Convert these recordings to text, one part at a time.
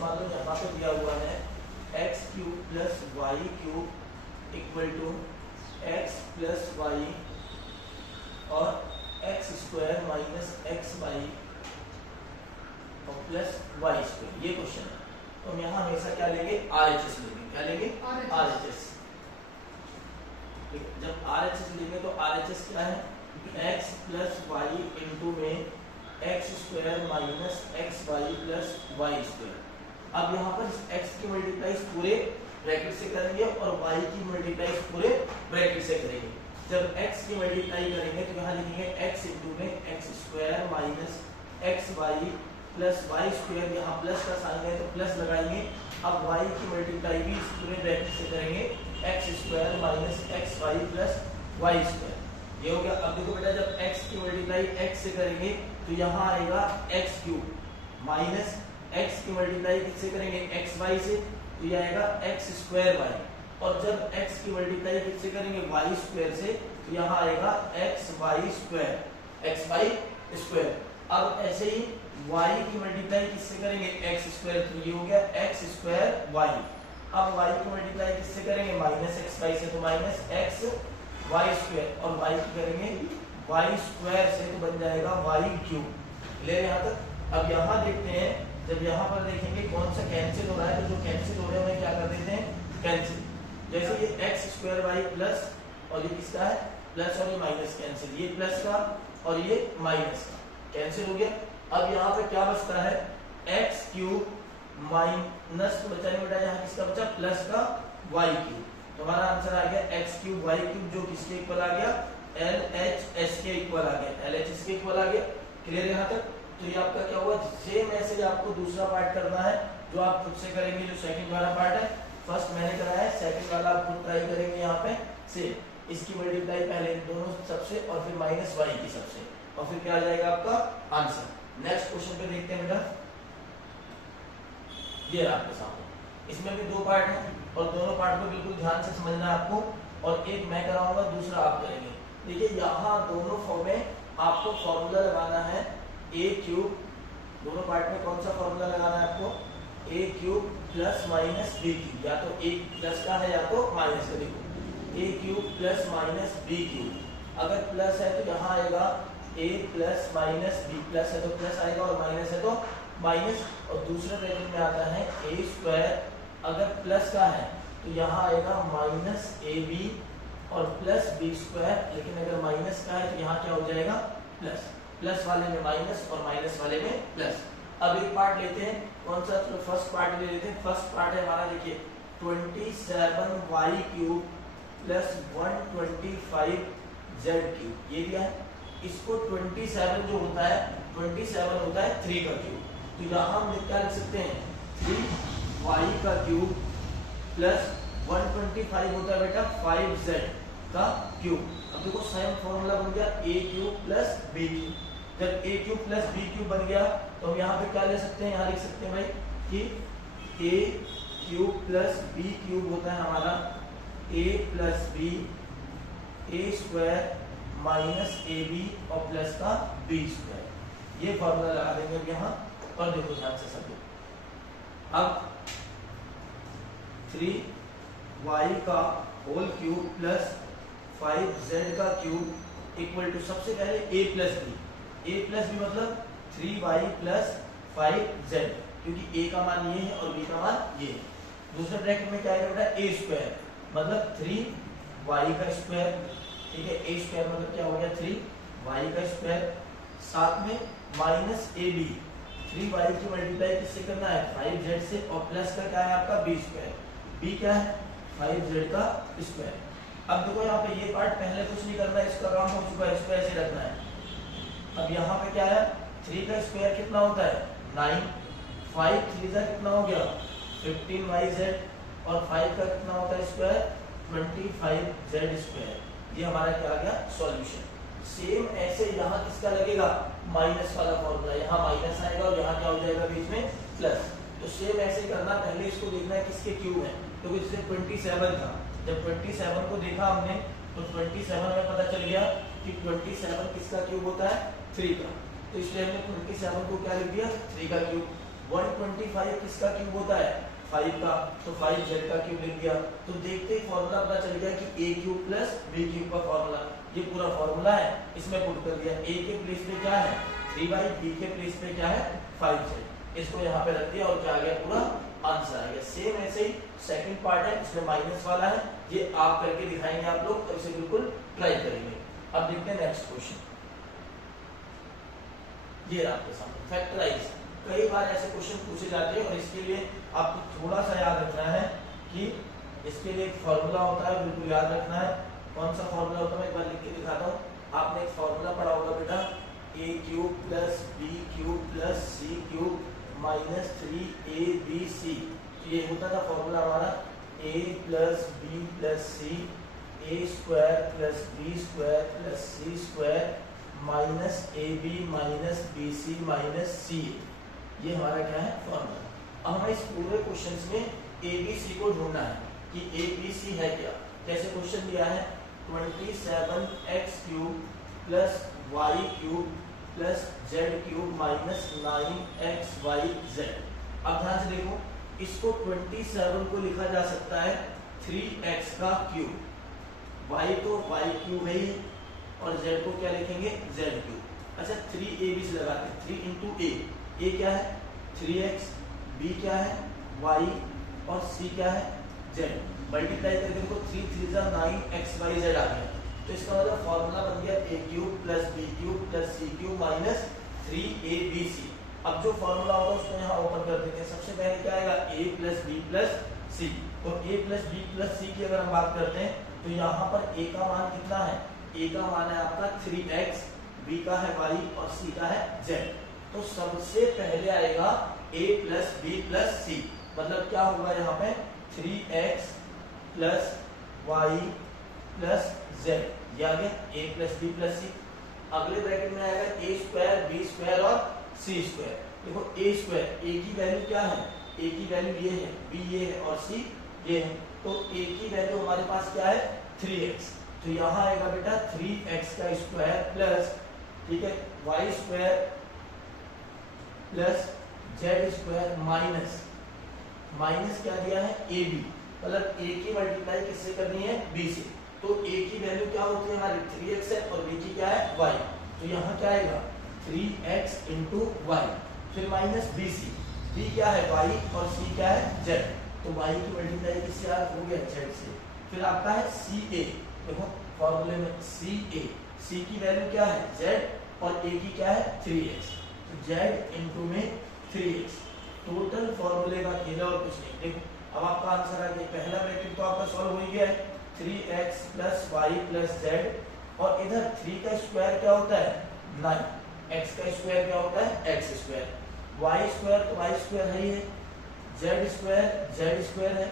मान लो यहाँ पे दिया हुआ है x cube plus y cube equal to x plus y और x square minus x y और प्लस वाई स्क्वायर, ये क्वेश्चन है। तो हम यहाँ हमेशा क्या लेंगे, RHS लेंगे। क्या लेंगे, RHS। जब RHS लेंगे तो RHS क्या है, x प्लस वाई इंटू में x square minus x y plus y square. अब यहाँ पर x की मल्टीप्लाइज पूरे ब्रैकेट से करेंगे और y की मल्टीप्लाइज पूरे ब्रैकेट से करेंगे। जब x की मल्टीप्लाई करेंगे तो यहाँ लिखेंगे x इंटू में x square minus x y plus y square, यहाँ प्लस का साइन है तो प्लस लगाएंगे। अब y की मल्टीप्लाई भी इस पूरे ब्रैकेट से करेंगे, x square minus x y plus y square. ये हो गया। अब देखो बेटा, जब x की मल्टीप्लाई x से करेंगे तो यहाँ आएगा x क्यूब माइनस x की मल्टीप्लाई किससे करेंगे, एक्स वाई से, तो ये आएगा एक्स स्क्वायर वाई। और जब x की मल्टीप्लाई किससे करेंगे, वाई स्क्वायर से, तो यहाँ आएगा x y square, x y square. अब ऐसे ही y की मल्टीप्लाई किससे करेंगे, एक्स स्क्वायर, तो ये हो गया एक्स स्क्वायर वाई। अब y की मल्टीप्लाई किससे करेंगे, माइनस एक्स वाई से, तो माइनस एक्स वाई स्क्वायर, और y की करेंगे वाई स्क्वायर से, तो बन जाएगा वाई क्यूब। ले यहाँ तक। अब यहाँ देखते हैं, जब यहाँ पर देखेंगे कौन सा कैंसिल हो रहा है, तो जो कैंसिल हो रहे हैं उन्हें क्या कर देते हैं, कैंसिल। जैसे ये एक्स स्क्वायर वाई प्लस, और ये किसका है, प्लस, और ये माइनस कैंसिल, ये प्लस का और ये माइनस का कैंसिल हो गया। अब यहाँ पे क्या बचता है, एक्स क्यूब माइनस, तो बचा नहीं बेटा, यहाँ किसका बचा, प्लस का वाई क्यूब। तो हमारा आंसर आ गया एक्स क्यूब वाई क्यूब, जो किसके इक्वल आ गया, LHS के इक्वल आ गया, LHS के इक्वल आ गया। क्लियर यहाँ तक। तो ये आपका क्या हुआ, सेम ऐसे आपको दूसरा पार्ट करना है जो आप खुद से करेंगे, जो सेकंड वाला पार्ट है। फर्स्ट मैंने कराया है, सेकंड वाला आप खुद ट्राई करेंगे। यहाँ पे सेम इसकी मल्टीप्लाई पहले दोनों सबसे और फिर माइनस वाई की सबसे, और फिर क्या आ जाएगा आपका आंसर। नेक्स्ट क्वेश्चन पे देखते हैं बेटा, ये रहा आपके सामने। इसमें भी दो पार्ट हैं और दोनों पार्ट को बिल्कुल ध्यान से समझना है आपको, और एक मैं कराऊंगा, दूसरा आप करेंगे। देखिए यहाँ दोनों फॉर्म में आपको फॉर्मूला लगाना है a क्यूब, दोनों पार्ट में कौन सा फॉर्मूला लगाना है आपको, a cube plus minus b cube, या तो a प्लस का है या तो माइनस का। देखो a cube plus minus b cube, अगर प्लस है तो यहाँ आएगा a plus minus b, plus है तो प्लस आएगा और माइनस है तो माइनस। और दूसरे ब्रैकेट में आता है a स्क्वायर, अगर प्लस का है तो यहाँ आएगा माइनस ab और प्लस b स्क्वायर, लेकिन अगर माइनस का है तो यहाँ क्या हो जाएगा, प्लस। प्लस वाले में माइनस और माइनस वाले में प्लस। अब एक पार्ट लेते हैं, कौन सा, तो फर्स्ट पार्ट ले लेते हैं। फर्स्ट पार्ट है हमारा, देखिए 27y cube plus 125z cube, ये दिया है। इसको 27 जो होता है, 27 होता है 3 का क्यूब, तो यहाँ हम क्या लिख सकते हैं, 3y का क्यूब प्लस 125 होता है बेटा 5z का क्यूब। अब देखो सेम फॉर्मूला बन गया, a cube plus b cube. जब a cube plus b cube बन गया तो हम यहाँ पे क्या ले सकते हैं, यहाँ लिख सकते हैं भाई कि a cube plus b cube होता है हमारा a plus b, a square minus ab और प्लस का b स्क्वायर। ये फॉर्मूला लगा देंगे अब यहाँ, और देखो ध्यान से सब। अब 3y का होल क्यूब प्लस 5z का क्यूब इक्वल टू, सबसे पहले a प्लस b मतलब 3y प्लस 5z, क्योंकि a का मान ये है और b का मान ये है। दूसरे ब्रैकेट में क्या आएगा बेटा, a स्क्वायर मतलब 3y का स्क्वायर, ठीक है, a स्क्वायर मतलब क्या हो गया 3y का स्क्वायर, साथ में माइनस ab, 3y की मल्टीप्लाई किससे करना है, 5z से, और प्लस का क्या है आपका b स्क्वायर, b क्या है 5z का स्क्वायर। अब देखो यहाँ पे ये पार्ट पहले कुछ नहीं करना है, इसका काम हो चुका है, इसको ऐसे रखना है। अब यहाँ पे क्या है, 3 का स्क्वायर कितना होता है 9, 5 3 का कितना हो गया 15yz, और 5 का कितना होता है स्क्वायर 25z स्क्वायर। ये हमारा क्या आ गया सॉल्यूशन। सेम ऐसे यहाँ किसका लगेगा, माइनस वाला फॉर्मूला, यहाँ माइनस आएगा और यहाँ क्या हो जाएगा बीच में प्लस। तो सेम ऐसे करना, पहले इसको देखना है किसके क्यूब है, तो इससे 27 था। जब 27 को देखा हमने तो 27 में पता चल गया कि 27 किसका क्यूब होता है 3 का, तो इसलिए हमने 27 को क्या लिख दिया 3 का क्यूब। 125 किसका क्यूब होता है 5 का, तो 5 z का क्यूब लिख दिया। तो देखते ही फॉर्मूला पता चल गया कि a cube plus b cube का फॉर्मूला, ये पूरा फॉर्मूला है, इसमें पुट कर दिया। a के प्लेस पे क्या है 3y, b के प्लेस पे क्या है 5z, इसको यहाँ पे रख दिया और क्या आ गया पूरा आंसर आ गया। सेम ऐसे ही सेकंड पार्ट है, इसमें माइनस वाला है, ये आप करके दिखाएंगे आप लोग, तो इसे बिल्कुल ट्राई करेंगे। अब देखते हैं नेक्स्ट क्वेश्चन, ये आपके सामने फैक्टराइज। कई बार ऐसे क्वेश्चन पूछे जाते हैं और इसके लिए आपको थोड़ा सा याद रखना है कि इसके लिए एक फॉर्मूला होता है, बिल्कुल याद रखना है। कौन सा फॉर्मूला होता है मैं एक बार लिख के दिखाता हूँ। आपने एक फॉर्मूला पढ़ा होगा बेटा, a cube plus b cube plus c cube minus 3abc। ये होता था फॉर्मूला हमारा a plus b plus c a square plus b square plus c square minus ab minus bc minus c। ये हमारा क्या है फॉर्मूला। अब हमें इस पूरे क्वेश्चन में abc को ढूंढना है कि abc है क्या। कैसे क्वेश्चन दिया है 27x cube plus y cube plus z cube minus 9xyz। अब ध्यान से देखो, इसको 27 को लिखा जा सकता है 3x का क्यूब, y तो y क्यूब है ही, और z को क्या लिखेंगे z क्यूब। अच्छा 3ab से लगाते हैं, 3 इंटू a क्या है 3x, b क्या है y और c क्या है z। मल्टीप्लाई करके देखो 3 3 जा 9xyz आ गया। तो इसका मतलब फॉर्मूला बन गया a cube plus b cube plus c cube minus 3abc। अब जो फॉर्मूला होगा उसको यहाँ ओपन कर देते हैं। सबसे पहले क्या आएगा a plus b plus c। तो a plus b plus c की अगर हम बात करते हैं तो यहाँ पर a का मान कितना है, a का मान है आपका 3x, b का है y और c का है z। तो सबसे पहले आएगा a plus b plus c, मतलब क्या होगा यहाँ पे 3x plus y plus z, ये आ गया a plus b plus c। अगले ब्रैकेट में आएगा a स्क्वायर b स्क्वायर और c स्क्वायर। देखो a स्क्वायर, a की वैल्यू क्या है, a की वैल्यू ये है, b ये है और c ये है। तो a की वैल्यू हमारे पास क्या है 3x, तो यहाँ आएगा बेटा 3x का स्क्वायर प्लस, ठीक है, y square plus z square minus, minus क्या दिया है ab, मतलब a की मल्टीप्लाई किससे करनी है b से। तो a की वैल्यू क्या होती है हमारी 3x है और b की क्या है y। तो यहाँ क्या आएगा 3x इंटू y, फिर माइनस bc, b क्या है y और c क्या है z। तो y की मल्टीप्लाई किससे हो गया z से। फिर आपका है ca, देखो फॉर्मूले में ca, c की वैल्यू क्या है z और a की क्या है 3x, तो z इंटू में 3x। टोटल फॉर्मूले का खेल और कुछ नहीं। देखो अब आपका आंसर आ गया, पहला ब्रैकेट तो आपका सॉल्व हो गया है 3x plus y plus z, और इधर 3 का स्क्वायर क्या होता है 9, x का स्क्वायर क्या होता है x स्क्वायर, y स्क्वायर तो y स्क्वायर है ही है, z स्क्वायर z स्क्वायर है,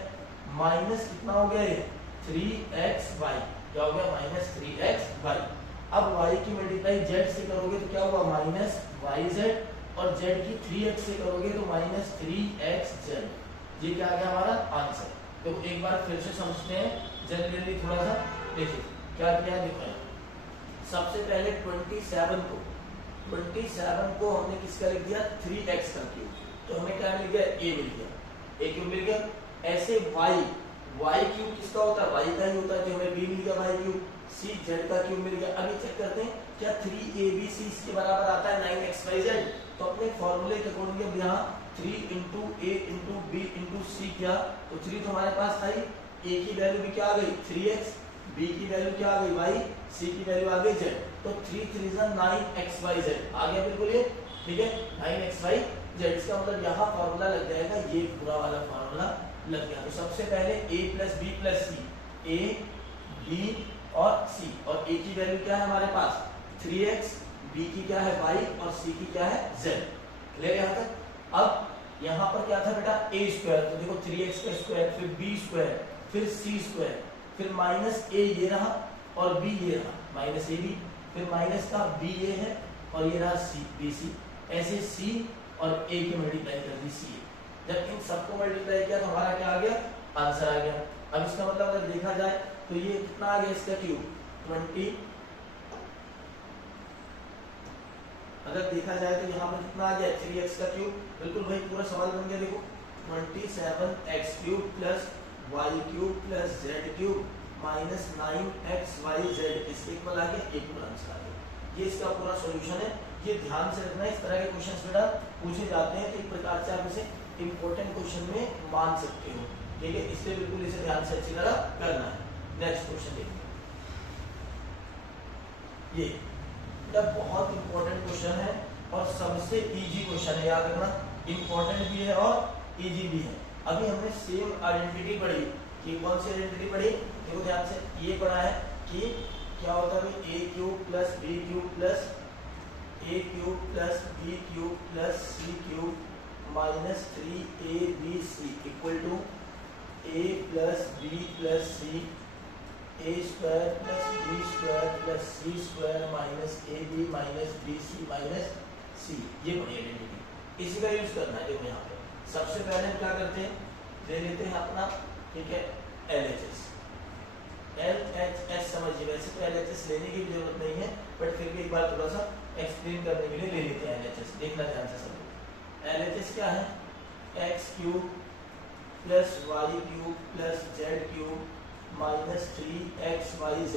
माइनस कितना हो गया ये 3xy, क्या हो गया माइनस 3xy। अब y की मल्टीप्लाई z से करोगे तो क्या होगा माइनस yz, और z की 3x से करोगे तो माइनस 3xz। ये क्या आ गया हमारा आंसर। तो एक बार फिर से समझते हैं जनरली थोड़ा सा। देखिए क्या किया है, देखो सबसे पहले 27 को हमने किसका लिख दिया 3x का क्यूब, तो हमें क्या मिल गया a मिल गया, a क्यूब मिल गया। ऐसे y क्यूब किसका होता है y का ही होता है, जो हमें b मिल गया y क्यूब, c z का क्यूब मिल गया। अभी चेक करते हैं क्या 3abc इसके बराबर आता है 9xyz। तो अपने फॉर्मूले के अकॉर्डिंग अब यहाँ 3 into a into b into c किया तो 3 तो हमारे पास था ही, a की वैल्यू भी क्या आ गई 3x, b की वैल्यू क्या आ गई y, c की वैल्यू आ गई z। तो 3 3 9xyz आ गया बिल्कुल ये, ठीक है 9xyz। इसका मतलब यहाँ फॉर्मूला लग जाएगा, ये पूरा वाला फॉर्मूला लग गया। तो सबसे पहले a plus b plus c, a b और c, और a की वैल्यू क्या है हमारे पास 3x, b की क्या है y और c की क्या है z। क्लियर यहाँ तक। अब यहाँ पर क्या था बेटा a स्क्वायर, तो देखो 3x का स्क्वायर, फिर b स्क्वायर, फिर c स्क्वायर, फिर माइनस a ये रहा और b ये रहा माइनस ab, फिर माइनस का b ये है और ये रहा c bc। ऐसे c और a की मल्टीप्लाई कर दी ca। जब इन सबको मल्टीप्लाई किया तो हमारा क्या आ गया आंसर आ गया। अब इसका मतलब अगर देखा जाए तो ये कितना आ गया इसका क्यूब 20, अगर देखा जाए तो यहाँ पर कितना आ गया 3x का क्यूब, बिल्कुल भाई पूरा सवाल बन गया। देखो 27x cube plus y cube plus z cube minus 9xyz, इसके इक्वल आ गया, इक्वल आंसर आ गया। ये इसका पूरा सॉल्यूशन है। ये ध्यान से रखना, इस तरह के क्वेश्चंस बेटा पूछे जाते हैं तो एक प्रकार से आप इसे इंपॉर्टेंट क्वेश्चन में मान सकते हो, ठीक है। इसलिए बिल्कुल इसे ध्यान से अच्छी तरह करना है। नेक्स्ट क्वेश्चन देखिए, ये बेटा बहुत इंपॉर्टेंट क्वेश्चन है और सबसे इजी क्वेश्चन है, याद रखना। इंपॉर्टेंट भी है और इजी भी है। अभी हमने सेम आइडेंटिटी पढ़ी, कि कौन सी आइडेंटिटी पढ़ी, देखो ध्यान से। ये पढ़ा है कि क्या होता है a cube plus b cube plus a cube plus b cube plus c cube minus 3abc equal to a plus b plus c a square plus b square plus c square minus ab minus bc minus c। ये बड़ी identity, इसी का use करना है। देखो यहाँ पे सबसे पहले हम क्या करते हैं, ले लेते हैं अपना, ठीक है, LHS। LHS समझिए, वैसे तो LHS लेने की भी जरूरत नहीं है, बट फिर भी एक बार थोड़ा सा एक्सप्लेन करने के लिए ले लेते हैं LHS। देखना ध्यान से सब। LHS क्या है, x cube plus y cube plus z cube minus 3xyz।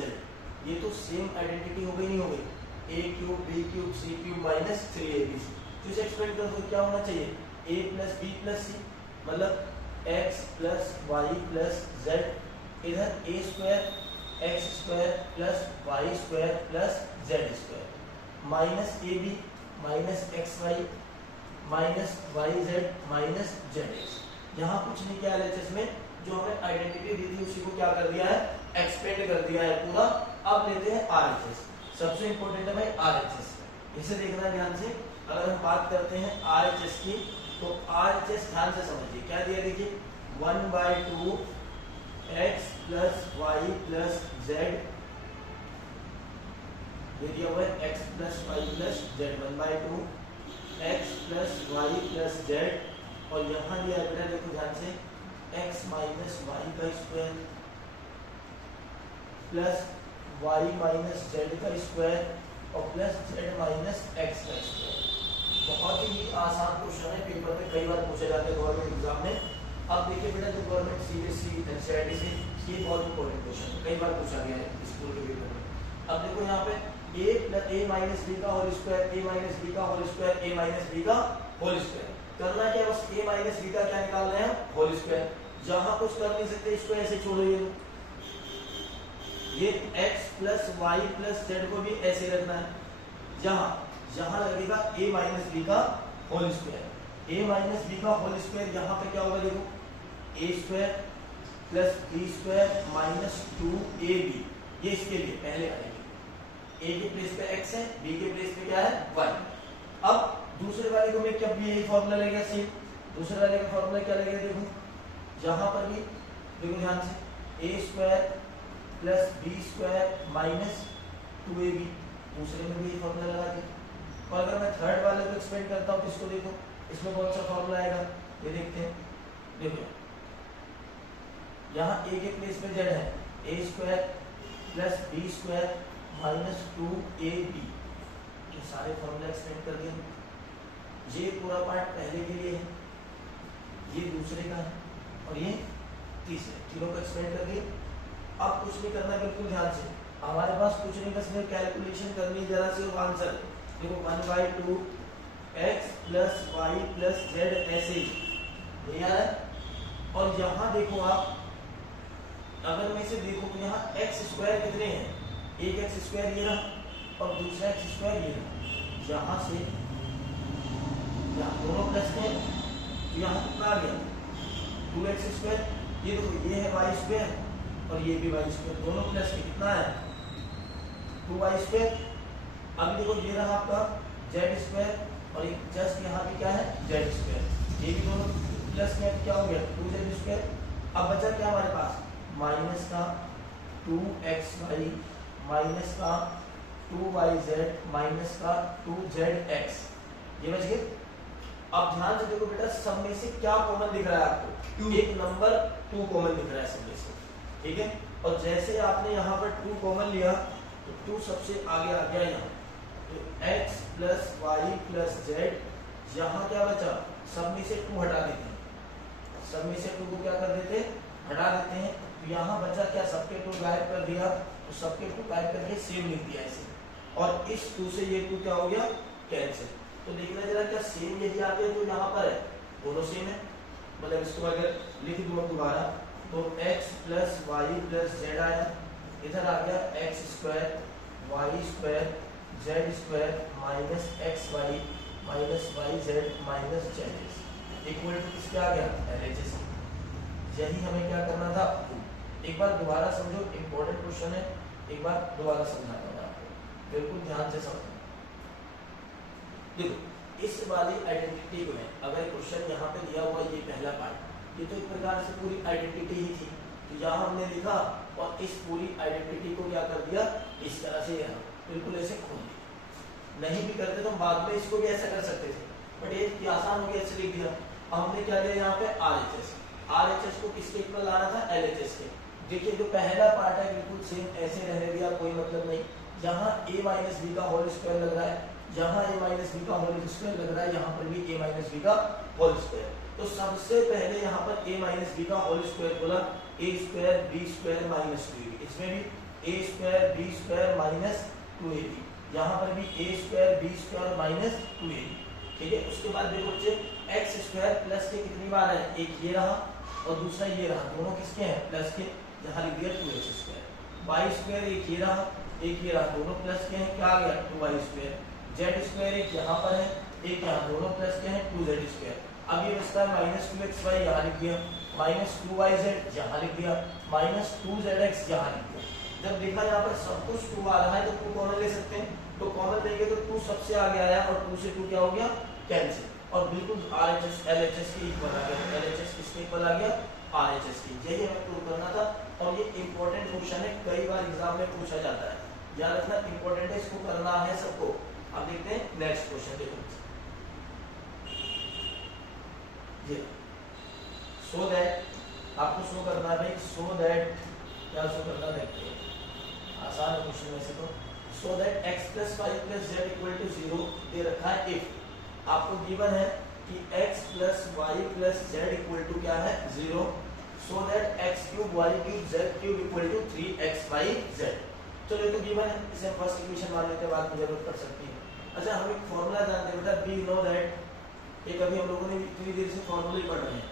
ये तो सेम आइडेंटिटी हो गई, नहीं हो गई, a cube b cube c cube minus 3abc। तो इसे एक्सप्लेन करो तो क्या होना चाहिए, a plus b plus c, मतलब x plus y plus z, इधर a square x square plus y square plus z square minus a b minus x y minus y z minus z x. यहाँ कुछ नहीं किया LHS में, जो हमें identity दी थी उसी को क्या कर दिया है, एक्सपेंड कर दिया है पूरा। अब लेते हैं RHS। सबसे इंपॉर्टेंट है भाई RHS, इसे देखना ध्यान से। अगर हम बात करते हैं RHS की, तो RHS ध्यान से समझिए क्या दिया, देखिए 1/2 x plus y plus z, ये दिया हुआ है x plus y plus z, 1/2 x plus y plus z, और यहाँ दिया है बेटा देखो ध्यान से x माइनस वाई का square plus y minus z का स्क्वायर और प्लस जेड माइनस एक्स का स्क्वायर। बहुत ही आसान क्वेश्चन है, पेपर में कई बार पूछा जाता है गवर्नमेंट एग्जाम में। अब देखिए बेटा जो गवर्नमेंट सीबीएसई एनसीईआरटी से, ये बहुत इंपॉर्टेंट क्वेश्चन है, कई बार पूछा गया है स्कूल के पेपर में। अब देखो यहाँ पे a माइनस बी का whole square, a minus b का whole square, a minus b का होल स्क्वायर। करना क्या, बस a माइनस बी का क्या निकाल रहे हैं, होल स्क्वायर। जहां कुछ कर नहीं सकते इसको ऐसे छोड़िए, ये x plus y plus z को भी ऐसे रखना है। जहां लगेगा a माइनस बी का whole square, a minus b का होल स्क्वायर, यहाँ पे क्या होगा देखो a square plus b square minus 2ab। ये इसके लिए पहले आएगी, a के प्लेस पे x है, b के प्लेस पे क्या है y। अब दूसरे वाले को मैं क्या भी यही फॉर्मूला लगेगा सेम, दूसरे वाले का फॉर्मूला क्या लगेगा देखो, जहां पर भी देखो ध्यान से a square plus b square minus 2ab, दूसरे में भी यही फॉर्मूला लगा दिया। और अगर मैं थर्ड वाले को एक्सपेंड करता हूँ, इसको देखो इसमें कौन सा फॉर्मूला आएगा, ये देखते हैं। देखो यहाँ a के प्लेस पे z है, a square plus b square minus 2ab, ये सारे फॉर्मूला एक्सपेंड कर दिए। ये पूरा पार्ट पहले के लिए है, ये दूसरे का है, और ये तीसरे, तीनों को एक्सपेंड कर दिए। अब कुछ नहीं करना, बिल्कुल ध्यान से, हमारे पास कुछ नहीं, बस में कैलकुलेशन करनी जरा से और आंसर देखो 1/2 x plus y plus z ऐसे ही नहीं आ रहा है। और यहाँ देखो आप, अगर मैं इसे देखो तो यहाँ x स्क्वायर कितने हैं, एक x स्क्वायर ये रहा और दूसरा x स्क्वायर ये रहा। यहाँ से यहाँ दोनों प्लस में, तो यहाँ कितना आ गया 2x स्क्वायर, ये देखो ये है वाई स्क्वायर और ये भी वाई स्क्वायर, दोनों प्लस में कितना है 2y स्क्वायर। अब देखो ये रहा आपका जेड स्क्वायर और एक जस्ट यहाँ पे क्या है जेड स्क्वायर, ये भी दोनों प्लस में क्या हो गया 2z स्क्वायर। अब बचा क्या हमारे पास, माइनस का 2xy माइनस का 2yz माइनस का 2zx, ये बच गए। अब ध्यान से देखो बेटा, सब में से क्या कॉमन दिख रहा है आपको, एक नंबर 2 कॉमन दिख रहा है सब में से, ठीक है। और जैसे आपने यहाँ पर 2 कॉमन लिया तो 2 सबसे आगे आ गया यहाँ, तो x plus y plus z, यहाँ क्या बचा, सब में से 2 हटा देते हैं, सब में से 2 को क्या कर देते हैं, हटा देते हैं। तो यहाँ बचा क्या, सबके 2 गायब कर दिया, तो सबके 2 गायब करके सेम लिख दिया ऐसे, और इस 2 से ये 2 क्या हो गया, कैंसिल। तो देखना जरा क्या सेम यदि आ गया, तो यहाँ पर है दोनों सेम है, मतलब इसको अगर लिख दूँ दोबारा तो x plus y plus z आया, इधर आ गया x square y square z square minus x y minus y z minus z x equal to किसके आ गया, LHS। यही हमें क्या करना था। एक बार दोबारा समझो, इंपॉर्टेंट क्वेश्चन है, एक बार दोबारा समझाता हूँ आपको, बिल्कुल ध्यान से समझो। देखो इस वाली आइडेंटिटी को है, अगर क्वेश्चन यहाँ पे दिया हुआ ये पहला पार्ट, ये तो एक प्रकार से पूरी आइडेंटिटी ही थी, तो यहाँ हमने लिखा और इस पूरी आइडेंटिटी को क्या कर दिया, इस तरह से यहाँ बिल्कुल ऐसे खोल दिया। नहीं भी करते तो बाद में इसको भी ऐसा कर सकते थे, बट ये आसान हो गया, ऐसे लिख दिया। अब हमने क्या लिया यहाँ पे RHS, RHS को किसके इक्वल लाना था, LHS के। देखिए जो पहला पार्ट है बिल्कुल सेम ऐसे रहने दिया, कोई मतलब नहीं। यहाँ a माइनस बी का होल स्क्वायर लग रहा है, यहाँ a माइनस बी का होल स्क्वायर लग रहा है, यहाँ पर भी a माइनस बी का होल स्क्वायर। तो सबसे पहले यहाँ पर a माइनस बी का होल स्क्वायर बोला, a square b square minus 2ab, इसमें भी a square b square minus 2ab, यहाँ पर भी a square b square minus 2ab। ठीक है, उसके बाद देखो बच्चे x स्क्वायर प्लस के कितनी बार है, एक ये रहा और दूसरा ये रहा, दोनों किसके हैं, प्लस के, यहाँ लिख दिया 2x स्क्वायर। y स्क्वायर एक ये रहा एक ये रहा, दोनों प्लस के हैं, क्या आ गया 2y स्क्वायर। z स्क्वायर एक यहाँ पर है एक यहाँ, दोनों प्लस के हैं 2z स्क्वायर। अब ये बचता है माइनस 2xy, यहाँ लिख दिया, माइनस 2yz यहाँ लिख दिया, माइनस 2zx यहाँ लिख दिया। जब देखा यहाँ पर सब कुछ 2 आ रहा है तो 2 कॉमन ले सकते हैं, तो कॉमन लेंगे तो 2 सबसे आगे आया और 2 से 2 क्या हो गया, कैंसिल, और बिल्कुल RHS LHS के इक्वल आ गया। LHS किसके इक्वल आ गया, RHS की। यही हमें प्रूव करना था, और ये इंपॉर्टेंट क्वेश्चन है, कई बार एग्जाम में पूछा जाता है, याद रखना इंपॉर्टेंट है, इसको करना है सबको। अब देखते हैं नेक्स्ट क्वेश्चन, देखो ये सो दैट आपको शो करना है भाई, सो दैट क्या शो करना है, देखते हैं आसान है क्वेश्चन वैसे तो। So that x plus y plus z equal to 0 दे रखा है, इफ आपको गिवन है कि x plus y plus z equal to क्या है 0, so that x cube y cube z cube equal to 3xyz। चलो ये तो गिवन है, इसे हम फर्स्ट इक्वेशन मान लेते हैं, बाद में जरूरत पड़ सकती है। अच्छा हम एक फॉर्मूला जानते हैं बेटा, वी नो दैट, ये कभी हम लोगों ने इतनी देर से फॉर्मूले पढ़ रहे हैं,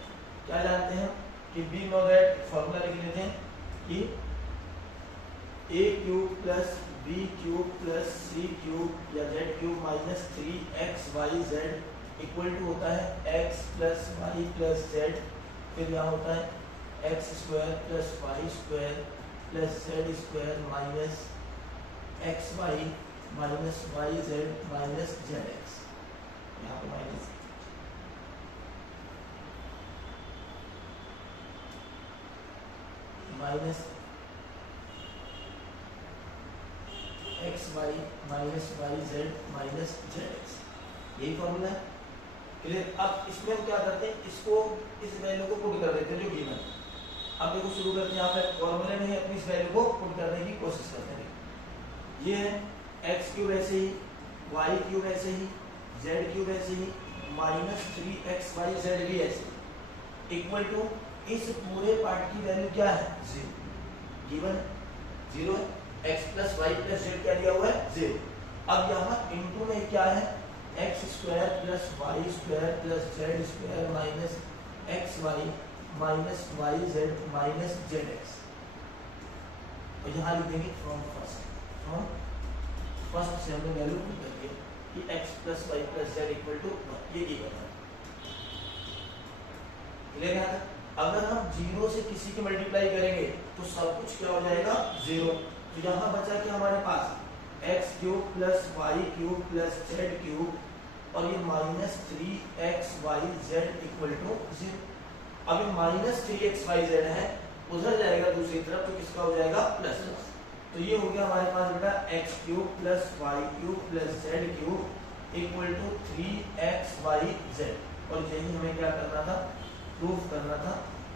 क्या जानते हैं कि वी नो दैट, फॉर्मूला लिख लेते हैं कि a cube plus b cube plus c cube या z cube minus 3xyz equal to होता है x plus y plus z, फिर यहाँ होता है x square plus y square plus z square minus x y minus y z minus z x, यहाँ पे minus minus x y minus y z minus z x, यही formula है, clear. अब इसमें हम क्या करते हैं, इसको इस वैल्यू को पुट कर देते हैं जो गिवन। अब देखो शुरू करते हैं, यहाँ पे फॉर्मूले में ही अपनी इस वैल्यू को पुट करने की कोशिश करते हैं। ये है एक्स क्यूब ऐसे ही, वाई क्यूब ऐसे ही, जेड क्यूब ऐसे ही, माइनस 3xyz भी ऐसे इक्वल टू, इस पूरे पार्ट की वैल्यू क्या है 0, गिवन 0 है, x plus y plus z क्या दिया हुआ है 0। अब यहाँ इनटू में क्या है, x square plus y square plus z square minus x y minus y z minus z x, और यहाँ लिख देंगे फ्रॉम फर्स्ट से हमने वैल्यू पुट कर दिया कि x plus y plus z equal to 1, ये गिवन है, क्लियर है। अगर हम 0 से किसी की मल्टीप्लाई करेंगे तो सब कुछ क्या हो जाएगा 0, तो यहाँ बचा कि हमारे पास x cube plus y cube plus z cube और ये माइनस 3xyz इक्वल टू 0। अब ये माइनस 3xyz है, उधर जाएगा दूसरी तरफ तो किसका हो जाएगा प्लस, तो ये हो गया हमारे पास बेटा x cube plus y cube plus z cube equal to 3xyz, और यही हमें क्या करना था, प्रूफ करना था,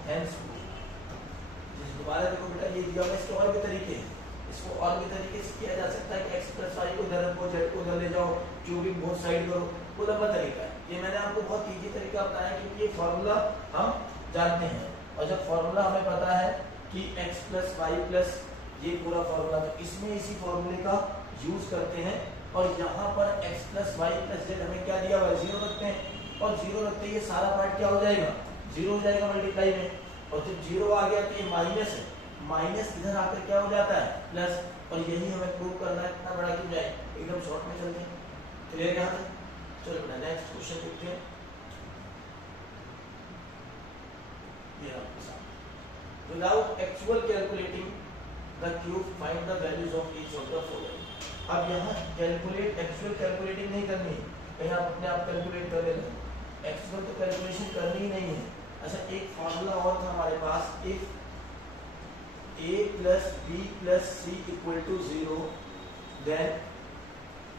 हेंस प्रूफ। दोबारा देखो बेटा ये दिया हुआ, इसके और भी तरीके हैं, इसको और भी तरीके से किया जा सकता है कि x प्लस वाई को इधर रखो, z को उधर ले जाओ, क्यूबिक बोथ साइड करो, वो लंबा तरीका है। ये मैंने आपको बहुत इजी तरीका बताया क्योंकि ये फॉर्मूला हम जानते हैं, और जब फॉर्मूला हमें पता है कि x प्लस वाई प्लस ये पूरा फॉर्मूला, तो इसमें इसी फॉर्मूले का यूज करते हैं। और यहाँ पर x plus y plus z हमें क्या दिया हुआ है, 0 रखते हैं, और 0 रखते ही ये सारा पार्ट क्या हो जाएगा, 0 हो जाएगा मल्टीप्लाई में। और जब 0 आ गया तो ये माइनस है, माइनस इधर आकर क्या हो जाता है, प्लस। और यही हमें प्रूव करना है, इतना बड़ा क्यों जाए, एकदम शॉर्ट में चलते हैं। क्लियर यहाँ तक? चलो बेटा नेक्स्ट क्वेश्चन देखते हैं। ये आपके सामने, without actual calculating the cube find the values of each of the following. अब यहाँ कैलकुलेट, एक्चुअल कैलकुलेटिंग नहीं करनी है, कहीं आप अपने आप कैलकुलेट कर लेना, एक्चुअल तो कैलकुलेशन करनी ही नहीं है। अच्छा, एक फॉर्मूला और था हमारे पास, if a plus b plus c equal to 0 then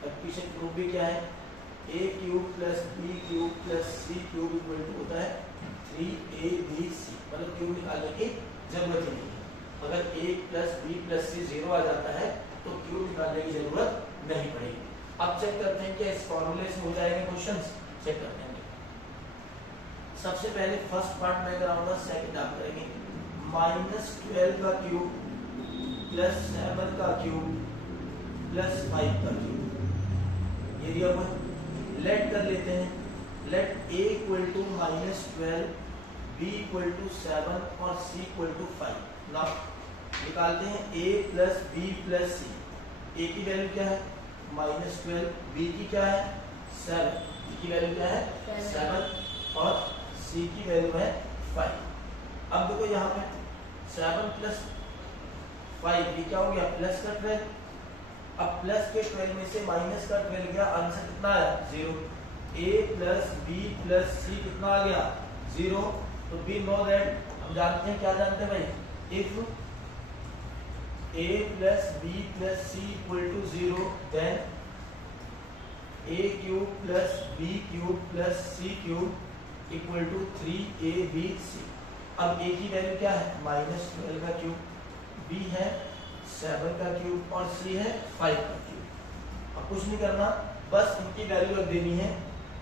application proof भी क्या है, a cube plus b cube plus c cube equal to होता है 3abc, मतलब क्यूब निकालने की जरूरत ही नहीं है। अगर a plus b plus c 0 आ जाता है तो क्यूब निकालने की जरूरत नहीं पड़ेगी। अब चेक करते हैं क्या इस फॉर्मूले से हो जाएंगे क्वेश्चंस, चेक करते हैं। सबसे पहले फर्स्ट पार्ट में कराऊंगा, सेकंड आप करेंगे। -12 का क्यूब प्लस 7 का क्यूब प्लस 5 का क्यूब, ये दिया हुआ है। लेट कर लेते हैं, let a equal to -12, b equal to 7 और c इक्वल टू 5। नाउ निकालते हैं a plus b plus c। a की वैल्यू क्या है, -12, b की क्या है 7, b की वैल्यू क्या है 7 और c की वैल्यू है 5। अब देखो यहाँ पे 7 प्लस 5 ये क्या हो गया, प्लस का 12। अब प्लस के 12 में से माइनस का 12 गया, आंसर कितना आया 0। a plus b plus c कितना आ गया 0। तो वी नो दैट, हम जानते हैं, क्या जानते हैं भाई, if a plus b plus c equal to 0 then a cube plus b cube plus c cube equal to 3abc। अब a की वैल्यू क्या है, -12 का क्यूब, b है 7 का क्यूब और c है 5 का क्यूब। अब कुछ नहीं करना, बस इनकी वैल्यू रख देनी है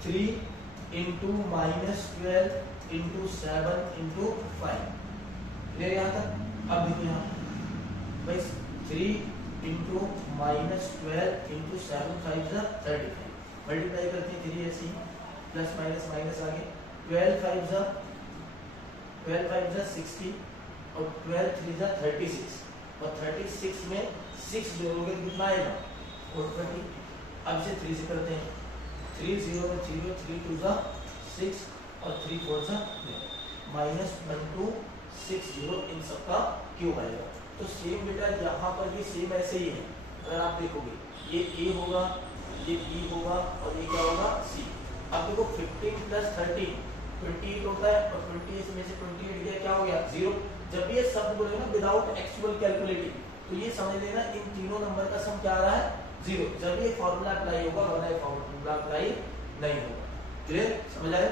3 इंटू -12 इंटू 7 इंटू 5। ले यहाँ तक। अब देखो यहाँ भाई 3 इंटू -12 इंटू 7 5 जा 35, मल्टीप्लाई करते हैं 3 ऐसे ही, प्लस माइनस माइनस आगे, 12 5 जा 60 और 12 3 जा 36, और 36 में 6 जोड़ोगे कितना आएगा 420। अब इसे 3 से करते हैं, 3 0 में 0, 3 2 जा 6 और 3 4 जा -1260, इन सबका क्यूब आएगा। तो सेम बेटा यहाँ पर भी सेम ऐसे ही है, अगर आप देखोगे ये a होगा, ये b होगा और ये क्या होगा c। अब देखो 15 प्लस 13 28 होता है, और 28 में से 28 गया, क्या हो गया 0। जब ये सब बोले ना विदाउट एक्चुअल कैलकुलेटिंग, तो ये समझ लेना इन तीनों नंबर का सम क्या आ रहा है 0। जब ये फॉर्मूला अप्लाई होगा, वरना ये फॉर्मूला अप्लाई नहीं होगा। क्लियर, समझ आया?